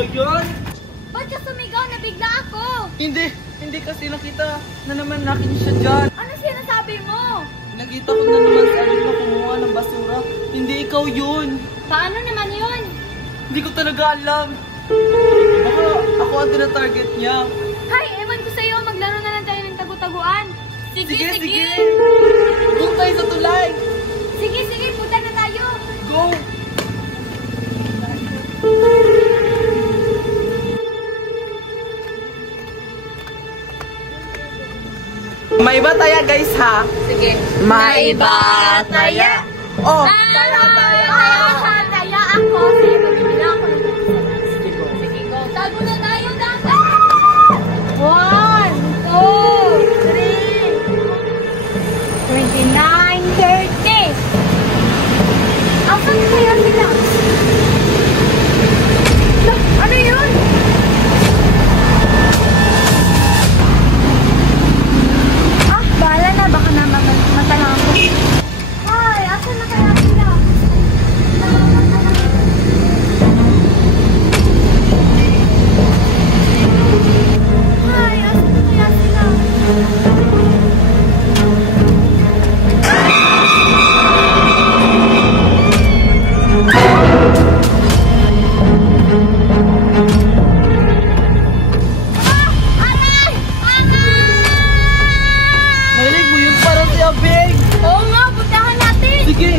ba yan? Ba't ka sumigaw? Nabigla ako! Hindi kasi nakita na naman nakin siya dyan. Ano sinasabi mo? Nakita ko na naman sa ano mo kumuha ng basura. Hindi ikaw yun. Paano naman yun? Hindi ko talaga alam. Baka ako ang tina-target niya. Hay, ewan ko sa'yo. Maglaro na lang tayo ng tagu-taguan. Sige. Doon tayo sa tulay. Sige, punta na tayo. Go! May bataya guys ha. Sige. May bataya. Oh, taya. Taya ako. Sige, magbibila ako ng Sige, go. Tago na tayo, dapat. 1, 2, 3, 29, 30. Asan kaya sila? Ano yun? Bahala na. Baka naman matalang ako. Ay, asan na kaya sila? Ay, asan na kaya sila? Narinig mo yun parang si Abeng. Oo nga, puntahan natin. Sige.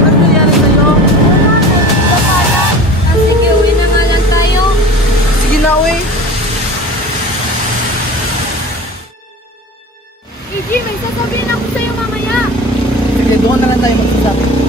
Ano nangyari sa'yo? Wala na, bakalan. Sige, uwi na nga lang tayo. Sige na, uwi. EJ, may sasabihin ako sa'yo mamaya. Sige, doon na lang tayo magsasabi.